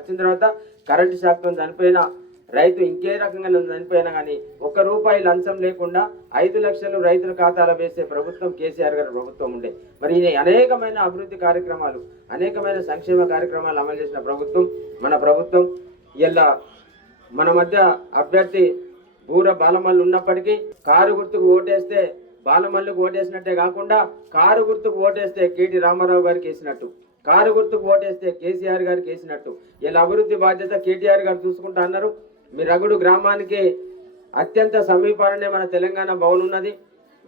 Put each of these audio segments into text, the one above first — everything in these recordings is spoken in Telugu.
వచ్చిన తర్వాత కరెంటు షాక్తో చనిపోయిన రైతు ఇంకే రకంగా చనిపోయినా కానీ ₹1 లంచం లేకుండా 5 లక్షలు రైతుల ఖాతాలో వేసే ప్రభుత్వం కేసీఆర్ గారి ప్రభుత్వం ఉండే. మరి అనేకమైన అభివృద్ధి కార్యక్రమాలు, అనేకమైన సంక్షేమ కార్యక్రమాలు అమలు చేసిన ప్రభుత్వం మన ప్రభుత్వం. ఇలా మన మధ్య అభ్యర్థి బూర బాలమల్లు ఉన్నప్పటికీ కారు గుర్తుకు ఓటేస్తే బాలమల్లుకు ఓటేసినట్టే కాకుండా కారు గుర్తుకు ఓటేస్తే కేటీ రామారావు గారికి వేసినట్టు, కారు గుర్తుకు ఓటేస్తే కేసీఆర్ గారికి వేసినట్టు. ఇలా అభివృద్ధి బాధ్యత కేటీఆర్ గారు చూసుకుంటా అన్నారు. మీ రగుడు గ్రామానికి అత్యంత సమీపాలనే మన తెలంగాణ భవన్ ఉన్నది,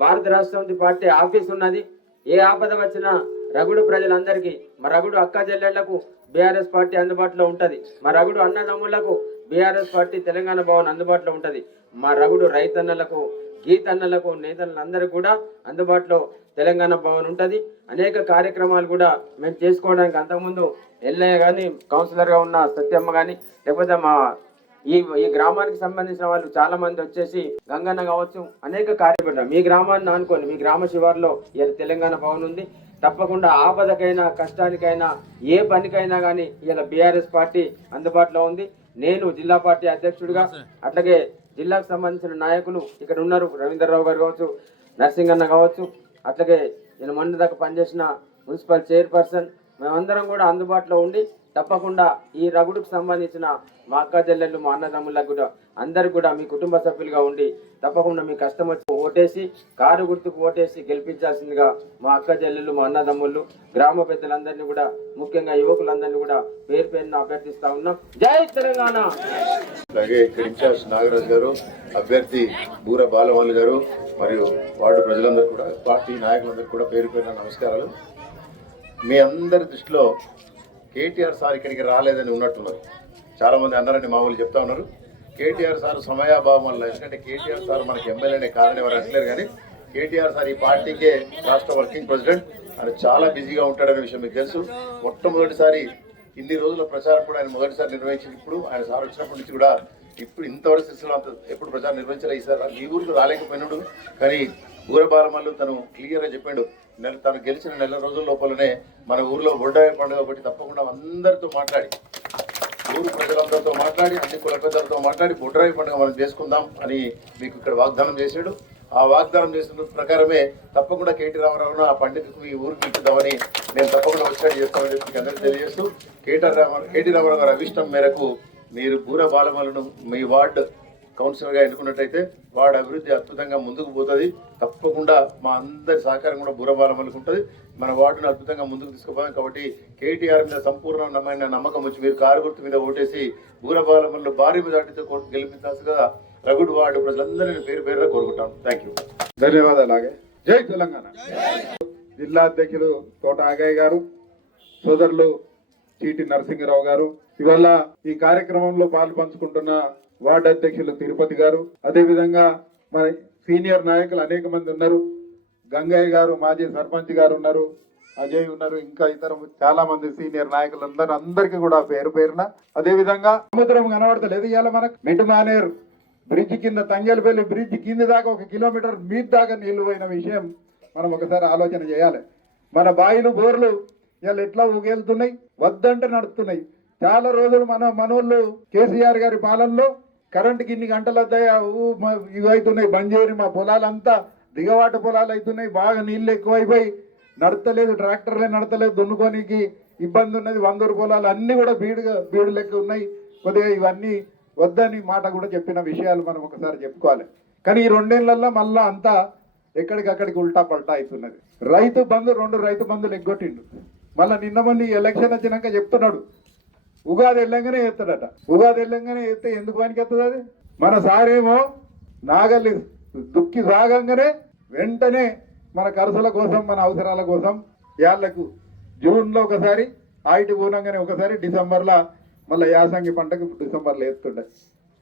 భారత రాష్ట్ర పార్టీ ఆఫీస్ ఉన్నది. ఏ ఆపద వచ్చినా రగుడు ప్రజలందరికీ, మా రగుడు అక్క చెల్లెళ్లకు బీఆర్ఎస్ పార్టీ అందుబాటులో ఉంటుంది, మా రగుడు అన్నదమ్ములకు బీఆర్ఎస్ పార్టీ తెలంగాణ భవన్ అందుబాటులో ఉంటుంది, మా రగుడు రైతన్నలకు గీతన్నలకు నేతలందరికీ కూడా అందుబాటులో తెలంగాణ భవన్ ఉంటుంది. అనేక కార్యక్రమాలు కూడా మేము చేసుకోవడానికి అంతకుముందు ఎల్ఐ కానీ కౌన్సిలర్గా ఉన్న సత్యమ్మ కానీ లేకపోతే మా ఈ గ్రామానికి సంబంధించిన వాళ్ళు చాలా మంది వచ్చేసి గంగన్న కావచ్చు అనేక కార్యక్రమాలు మీ గ్రామాన్ని అనుకోని మీ గ్రామ శివార్లో తెలంగాణ భవన్ ఉంది. తప్పకుండా ఆపదకైనా కష్టానికైనా ఏ పనికైనా కానీ ఇలా బీఆర్ఎస్ పార్టీ అందుబాటులో ఉంది. నేను జిల్లా పార్టీ అధ్యక్షుడిగా అట్లాగే జిల్లాకు సంబంధించిన నాయకులు ఇక్కడ ఉన్నారు, రవీంద్రరావు గారు కావచ్చు, నర్సింగన్న కావచ్చు, అట్లాగే నేను మొన్న దాకా పనిచేసిన మున్సిపల్ చైర్పర్సన్, మేమందరం కూడా అందుబాటులో ఉండి తప్పకుండా ఈ రగుడుకు సంబంధించిన మా అక్క చెల్లెళ్ళు మా అన్నదమ్ములకు కూడా అందరికి కూడా మీ కుటుంబ సభ్యులుగా ఉండి తప్పకుండా మీ కష్టం వచ్చి ఓటేసి కారు గుర్తుకు ఓటేసి గెలిపించాల్సిందిగా మా అక్క చెల్లెళ్ళు మా అన్నదమ్ముళ్ళు గ్రామ పెద్దలందరినీ కూడా ముఖ్యంగా యువకులందరినీ కూడా పేరు పేరున అభ్యర్థిస్తా ఉన్నాం. జై తెలంగాణ. అలాగే ఇక్కడ ఇన్ఛార్జ్ నాగరాజు గారు, అభ్యర్థి బూర బాలమల్లు గారు మరియు వార్డు ప్రజలందరూ కూడా పార్టీ నాయకులందరికీ కూడా పేరు పేరున నమస్కారాలు. మీ అందరి దృష్టిలో కేటీఆర్ సార్ ఇక్కడికి రాలేదని ఉన్నట్టున్నారు. చాలామంది అన్నారని మా వాళ్ళు చెప్తా ఉన్నారు. కేటీఆర్ సార్ సమయాభావం వల్ల, ఎందుకంటే కేటీఆర్ సార్ మనకి ఎమ్మెల్యేనే కాదని ఎవరు అంటలేరు, కానీ కేటీఆర్ సార్ ఈ పార్టీకే రాష్ట్ర వర్కింగ్ ప్రెసిడెంట్. ఆయన చాలా బిజీగా ఉంటాడనే విషయం మీకు తెలుసు. మొట్టమొదటిసారి ఇన్ని రోజుల ప్రచారం కూడా ఆయన మొదటిసారి నిర్వహించింది. ఇప్పుడు ఆయన సార్ వచ్చినప్పటి నుంచి కూడా ఇప్పుడు ఇంతవరకు సిరిసిల్ల ఎప్పుడు ప్రచారం నిర్వహించలే. ఈసారి ఈ ఊరికి రాలేకపోయినాడు, కానీ బూర బాలమల్లు తను క్లియర్గా చెప్పాడు. తను గెలిచిన నెల రోజుల లోపలనే మన ఊరిలో బొడ్డాయి పండుగ ఒకటి తప్పకుండా అందరితో మాట్లాడి, ఊరు ప్రజలందరితో మాట్లాడి, అన్ని కుల పెద్దలతో మాట్లాడి బొడ్రాయి పండుగ మనం చేసుకుందాం అని మీకు ఇక్కడ వాగ్దానం చేశాడు. ఆ వాగ్దానం చేసిన ప్రకారమే తప్పకుండా కేటీ రామారావును ఆ పండుగకు ఈ ఊరికి ఇచ్చుదామని నేను తప్పకుండా వచ్చాడు చేస్తామని చెప్పి అందరికీ తెలియజేస్తూ కేటీ రామారావు గారి అభిష్టం మేరకు మీరు బూర బాలమల్లును మీ వార్డు కౌన్సిలర్గా ఎన్నుకున్నట్టయితే వార్డు అభివృద్ధి అద్భుతంగా ముందుకు పోతుంది. తప్పకుండా మా అందరి సహకారం కూడా బూర బాలమల్లుకు ఉంటుంది. మన వార్డును అద్భుతంగా ముందుకు తీసుకుపోతాం. కాబట్టి కేటీఆర్ మీద సంపూర్ణమైన నమ్మకం వచ్చి మీరు కారు గుర్తు మీద ఓటేసి బూర బాలమల్లు భారీ మెజార్టీతో గెలిపించాల్సిగా రగుడు వార్డు ప్రజలందరినీ పేరు పేరుగా కోరుకుంటాం. థ్యాంక్ యూ, ధన్యవాదాలు. అలాగే జై తెలంగాణ. జిల్లా అధ్యక్షులు తోట ఆగయ్య గారు, సోదరులు చీటి నరసింహరావు గారు, ఇవాళ ఈ కార్యక్రమంలో పాలు పంచుకుంటున్న వార్డు అధ్యక్షులు తిరుపతి గారు, అదేవిధంగా మన సీనియర్ నాయకులు అనేక మంది ఉన్నారు. గంగయ్య గారు, మాజీ సర్పంచ్ గారు ఉన్నారు, అజయ్ ఉన్నారు, ఇంకా ఇతర చాలా మంది సీనియర్ నాయకులు ఉన్నారు. అందరికీ కూడా పేరు పేరున. అదేవిధంగా సముద్రం కనబడతలేదు ఇవాళ మనకు. మిటుమానేర్ బ్రిడ్జ్ కింద, తంగేలపల్లి బ్రిడ్జ్ కింద దాకా 1 కిలోమీటర్ మీద దాకా నీళ్లు పోయిన విషయం మనం ఒకసారి ఆలోచన చేయాలి. మన బాయిలు బోర్లు ఇవాళ ఎట్లా ఊగేళ్తున్నాయి, వద్దంటే నడుస్తున్నాయి. చాలా రోజులు మనోళ్ళు కేసీఆర్ గారి పాలనలో కరెంటుకి ఇన్ని గంటలు వద్దాయి, ఇవి అవుతున్నాయి, బంద్ చేయరు, మా పొలాలంతా దిగవాటు పొలాలు అవుతున్నాయి, బాగా నీళ్ళు ఎక్కువైపోయి నడతలేదు, ట్రాక్టర్లే నడతలేదు, దున్నుకోనికి ఇబ్బంది ఉన్నది, 100 పొలాలు అన్నీ కూడా బీడు లెక్క ఉన్నాయి. కొద్దిగా ఇవన్నీ వద్దని మాట కూడా చెప్పిన విషయాలు మనం ఒకసారి చెప్పుకోవాలి. కానీ ఈ 2 ఏళ్లలో మళ్ళా అంతా ఎక్కడికక్కడికి ఉల్టా పల్టా అవుతున్నది. రైతు బంధు 2 రైతు బంధులు ఎగ్గొట్టిండు. మళ్ళీ నిన్న మొన్న ఎలక్షన్ వచ్చినాక చెప్తున్నాడు ఉగాది వెళ్ళంగానే ఎత్తాడట. ఉగాది వెళ్ళంగానే ఎత్తే ఎందుకు పనికి ఎత్తది అది? మన సారేమో నాగల్లి దుక్కి సాగంగానే వెంటనే మన ఖర్చుల కోసం, మన అవసరాల కోసం ఏళ్లకు జూన్లో ఒకసారి, ఆయిటి ఊనంగానే ఒకసారి, డిసెంబర్లో మళ్ళీ యాసంగి పంటకు డిసెంబర్లో ఎత్తుండే.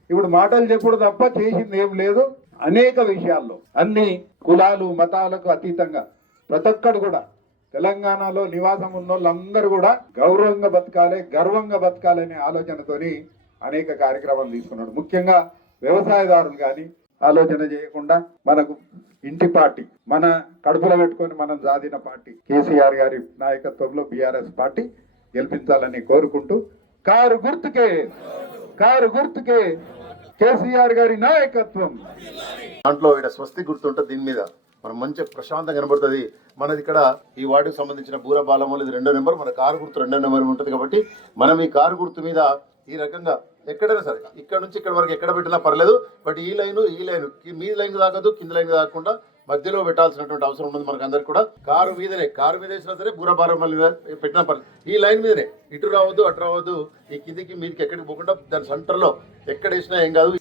ఇప్పుడు మాటలు చెప్పుడు తప్ప చేసింది ఏం లేదు. అనేక విషయాల్లో అన్ని కులాలు మతాలకు అతీతంగా ప్రతి ఒక్కడు కూడా తెలంగాణలో నివాసం ఉన్న వాళ్ళందరూ కూడా గౌరవంగా బతకాలి, గర్వంగా బతకాలి అనే ఆలోచనతోని అనేక కార్యక్రమాలు తీసుకున్నాడు. ముఖ్యంగా వ్యవసాయదారులు కానీ ఆలోచన చేయకుండా మనకు ఇంటి పార్టీ, మన కడుపులో పెట్టుకొని మనం సాధిన పార్టీ కేసీఆర్ గారి నాయకత్వంలో బీఆర్ఎస్ పార్టీ గెలిపించాలని కోరుకుంటూ కారు గుర్తుకే, కారు గుర్తుకే కేసీఆర్ గారి నాయకత్వం. దాంట్లో ఇక్కడ స్వస్తి గుర్తుంటుంది. దీని మీద మనం మంచి ప్రశాంతంగా కనబడుతుంది. మనది ఇక్కడ ఈ వార్డుకు సంబంధించిన బూర బాలమూల ఇది 2వ నెంబర్, మన కారు గుర్తు 2వ నెంబర్ ఉంటుంది. కాబట్టి మనం ఈ కారు గుర్తు మీద ఈ రకంగా ఎక్కడైనా సరే ఇక్కడ నుంచి ఇక్కడ వరకు ఎక్కడ పెట్టినా పర్లేదు. బట్ ఈ లైన్ మీ లైన్ తాగదు, కింద లైన్ తాగకుండా మధ్యలో పెట్టాల్సినటువంటి అవసరం ఉన్నది మనకు అందరికి కూడా. కారు మీద వేసినా సరే బూర బాలమూల పెట్టినా పర్లేదు. ఈ లైన్ మీదనే ఇటు రావద్దు, అటు రావద్దు, ఈ కిందికి మీదకి ఎక్కడికి పోకుండా దాని సెంటర్లో ఎక్కడ వేసినా ఏం కాదు.